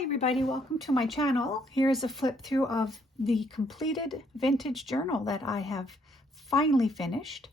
Hi everybody, welcome to my channel. Here's a flip through of the completed vintage journal that I have finally finished.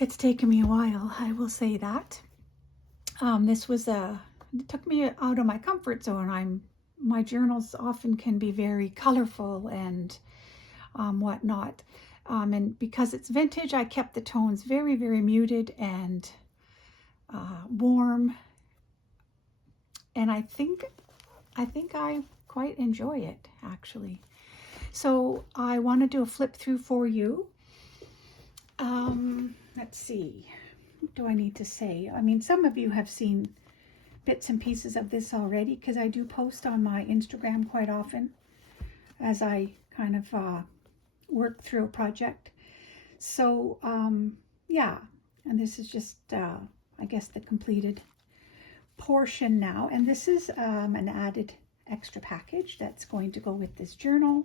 It's taken me a while, I will say that. It took me out of my comfort zone. My journals often can be very colorful and whatnot. And because it's vintage, I kept the tones very, very muted and warm. And I think I quite enjoy it, actually. So I want to do a flip through for you. Let's see, what do I need to say? I mean, some of you have seen bits and pieces of this already because I do post on my Instagram quite often as I kind of work through a project. So yeah, and this is just I guess the completed portion now, and this is an added extra package that's going to go with this journal.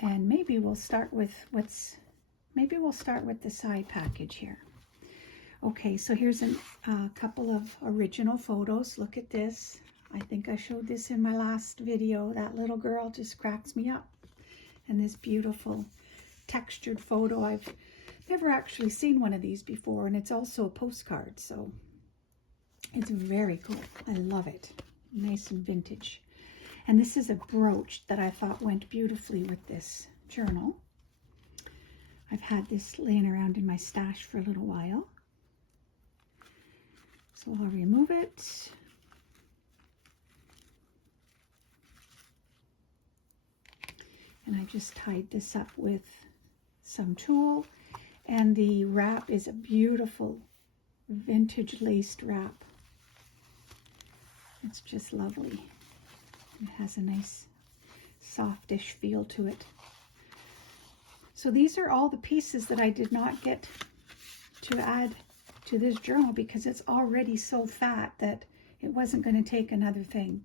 And maybe we'll start with the side package here. Okay, so here's a couple of original photos. Look at this. I think I showed this in my last video. That little girl just cracks me up. And this beautiful textured photo. I've never actually seen one of these before, and it's also a postcard, so it's very cool. I love it. Nice and vintage. And this is a brooch that I thought went beautifully with this journal. I've had this laying around in my stash for a little while. So I'll remove it. And I just tied this up with some tulle. And the wrap is a beautiful vintage laced wrap. It's just lovely. It has a nice softish feel to it. So these are all the pieces that I did not get to add to this journal because it's already so fat that it wasn't going to take another thing.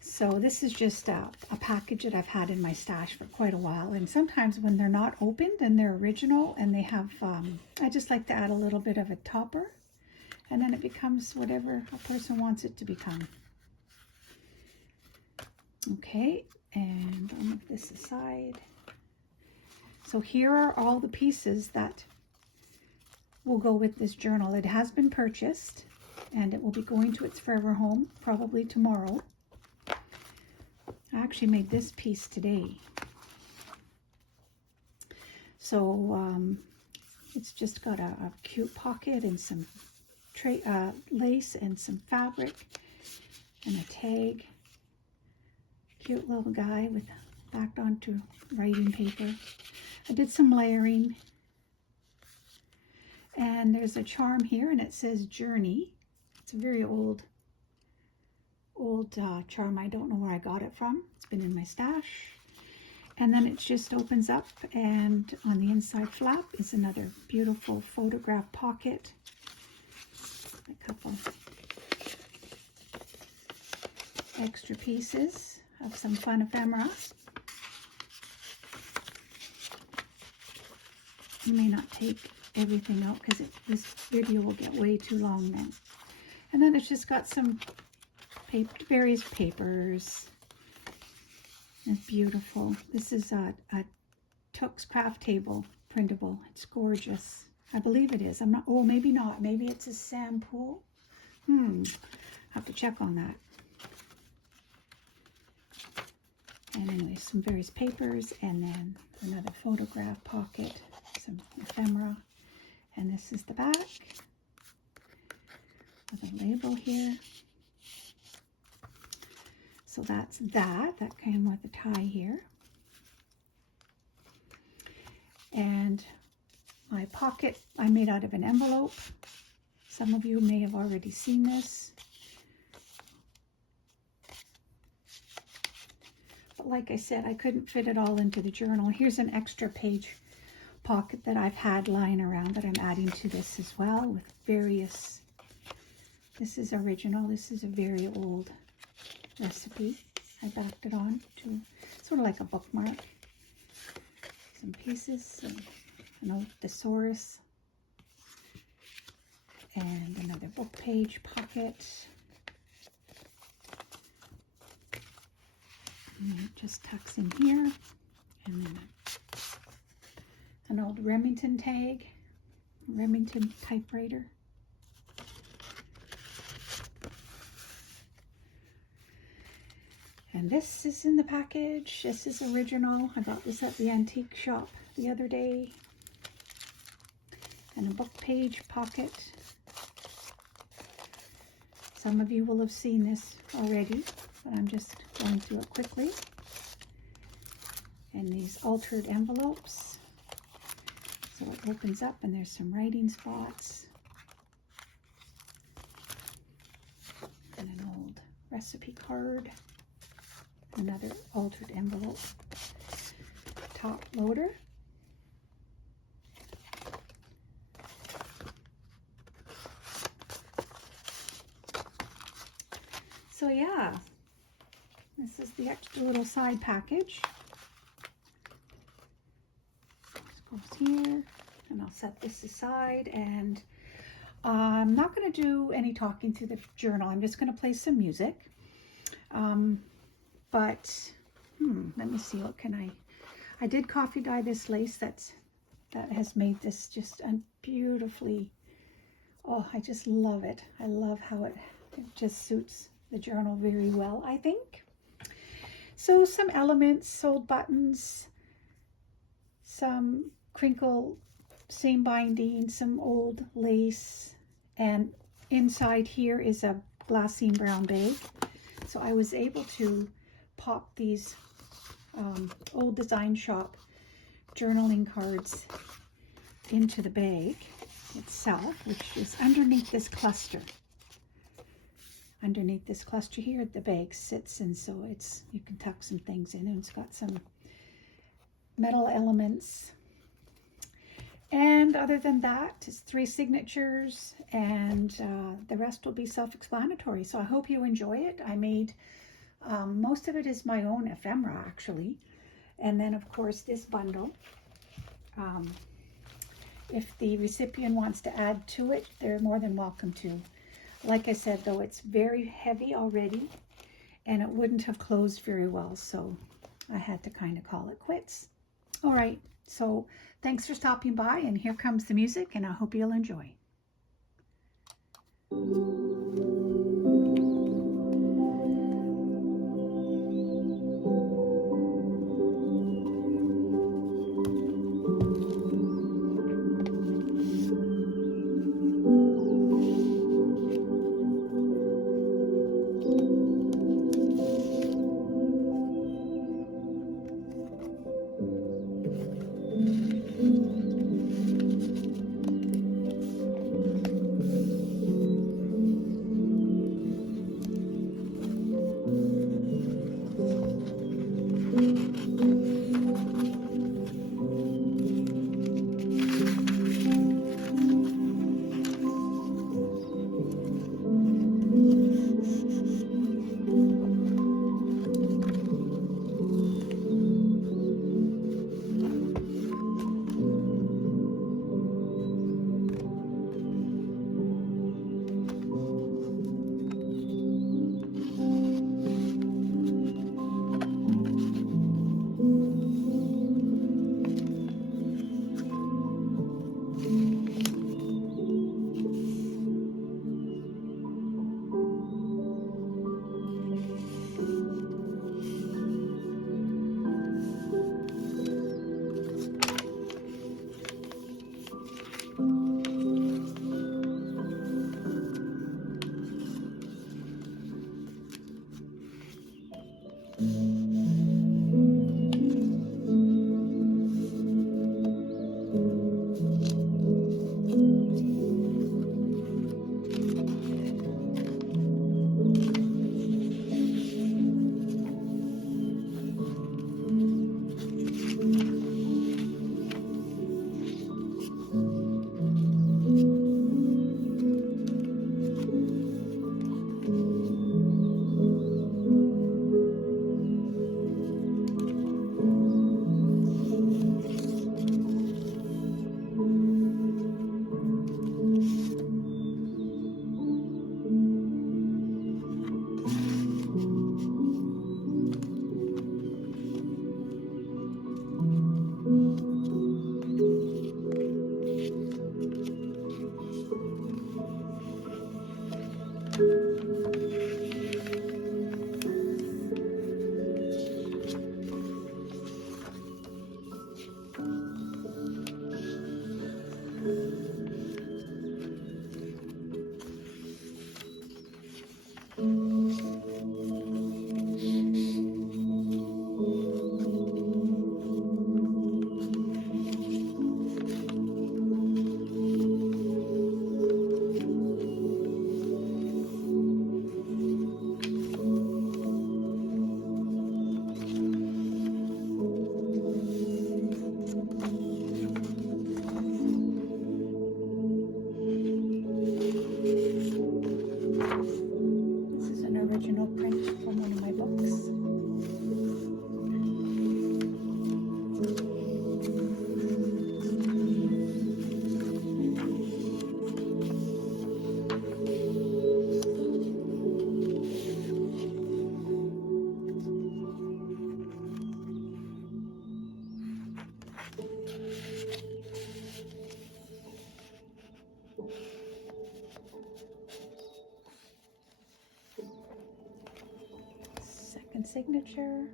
So this is just a package that I've had in my stash for quite a while. And sometimes when they're not opened and they're original and they have, I just like to add a little bit of a topper. And then it becomes whatever a person wants it to become. Okay, and I'll move this aside. So here are all the pieces that will go with this journal. It has been purchased, and it will be going to its forever home probably tomorrow. I actually made this piece today. So it's just got a cute pocket and some lace and some fabric and a tag. Cute little guy with backed onto writing paper. I did some layering, and there's a charm here, and it says Journey. It's a very old charm. I don't know where I got it from. It's been in my stash. And then it just opens up, and on the inside flap is another beautiful photograph pocket. A couple extra pieces of some fun ephemera. You may not take everything out because this video will get way too long then. And then it's just got some various papers. It's beautiful. This is a Tux Craft Table printable. It's gorgeous. I believe it is. I'm not, oh, maybe not. Maybe it's a sample. I have to check on that. And anyway, some various papers, and then another photograph pocket, some ephemera. And this is the back with a label here. So that's that. That came with a tie here. And my pocket I made out of an envelope. Some of you may have already seen this. But like I said, I couldn't fit it all into the journal. Here's an extra page pocket that I've had lying around that I'm adding to this as well with various. This is original. This is a very old recipe. I backed it on to sort of like a bookmark. Some pieces, an old thesaurus, and another book page pocket. And it just tucks in here. And then an old Remington tag, Remington typewriter. And this is in the package. This is original. I got this at the antique shop the other day. And a book page pocket. Some of you will have seen this already, but I'm just going through it quickly. And these altered envelopes. So it opens up and there's some writing spots. And an old recipe card. Another altered envelope. Top loader. So yeah, this is the extra little side package. This goes here, and I'll set this aside, and I'm not going to do any talking through the journal. I'm just going to play some music. Let me see, what can I did coffee dye this lace that has made this just a beautifully, oh, I just love it. I love how it just suits the journal very well, I think. So some elements, sold buttons, some crinkle seam binding, some old lace, and inside here is a glassine brown bag. So I was able to pop these old design shop journaling cards into the bag itself, which is underneath this cluster. Underneath this cluster here, the bag sits, and so you can tuck some things in, and it's got some metal elements. And other than that, it's 3 signatures, and the rest will be self-explanatory. So I hope you enjoy it. I made, most of it is my own ephemera, actually. And then, of course, this bundle. If the recipient wants to add to it, they're more than welcome to. Like I said, though, it's very heavy already, and it wouldn't have closed very well, so I had to kind of call it quits. All right, so thanks for stopping by, and here comes the music, and I hope you'll enjoy. original print from one of my books. Second signature.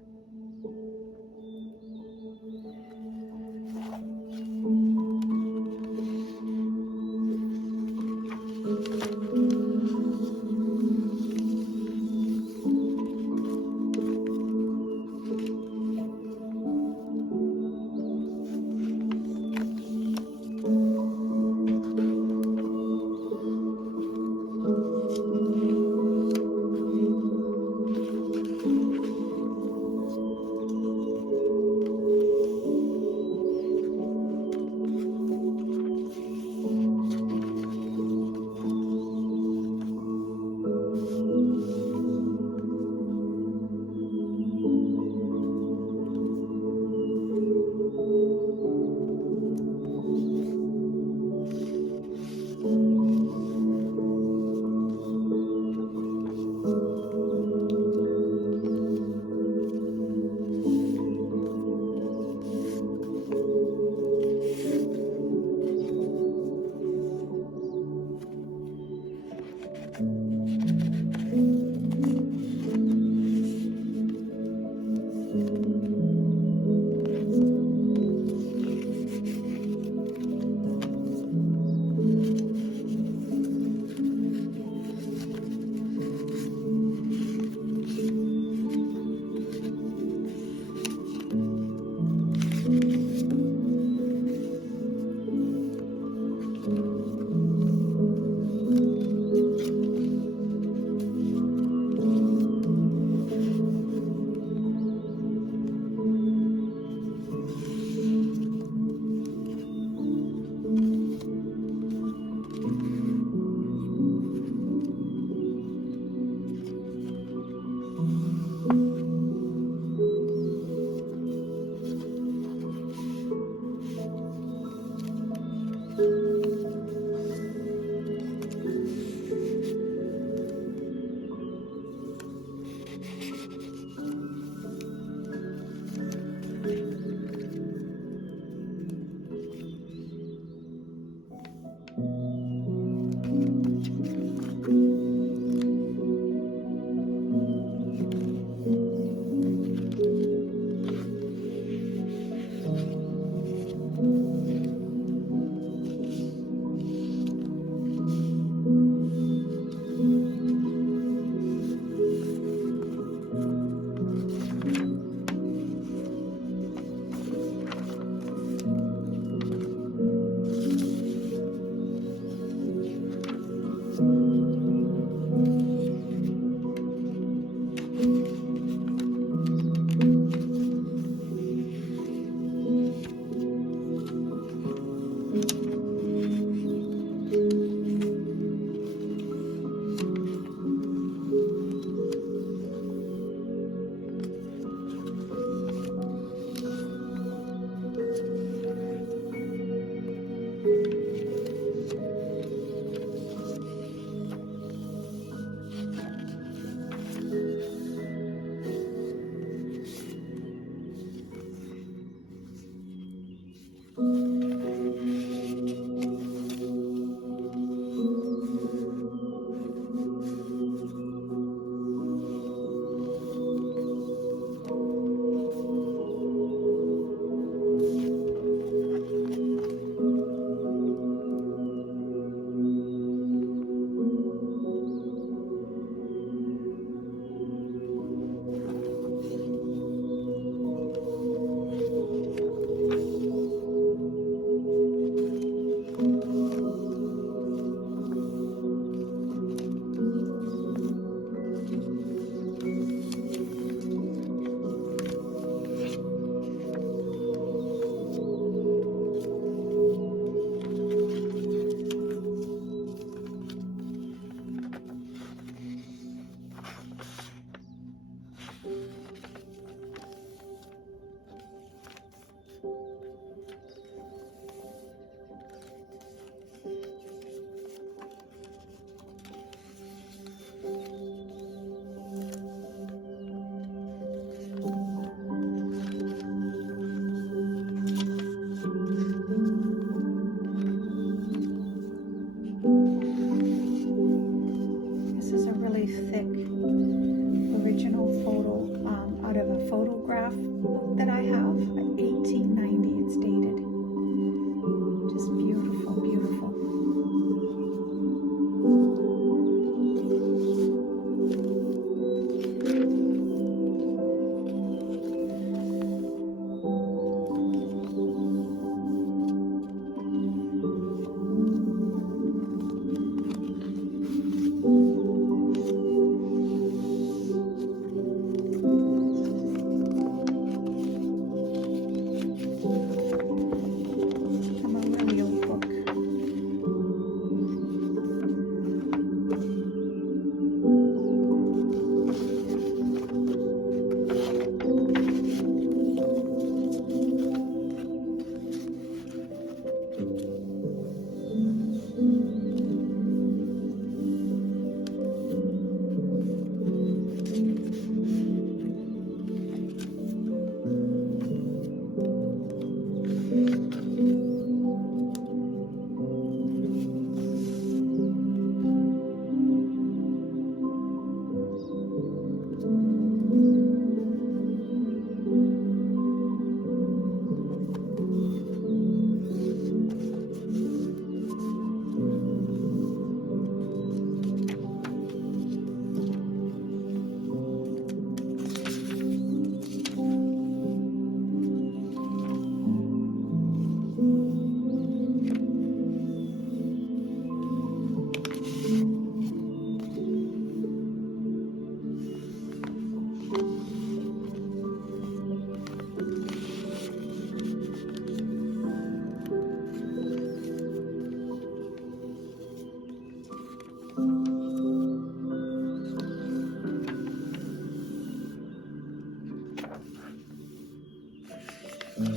And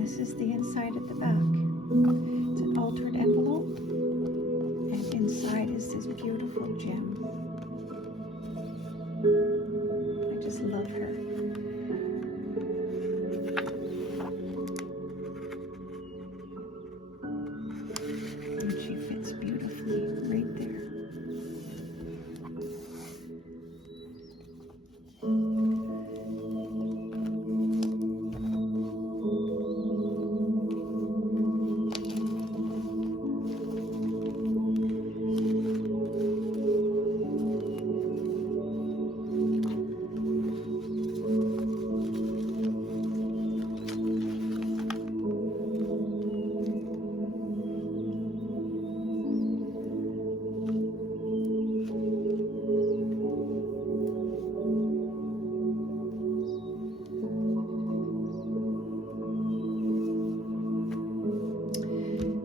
this is the inside at the back. It's an altered envelope, and inside is this beautiful gem. I just love her. And she fits beautifully right there.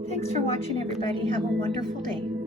Thanks for watching, everybody. Have a wonderful day.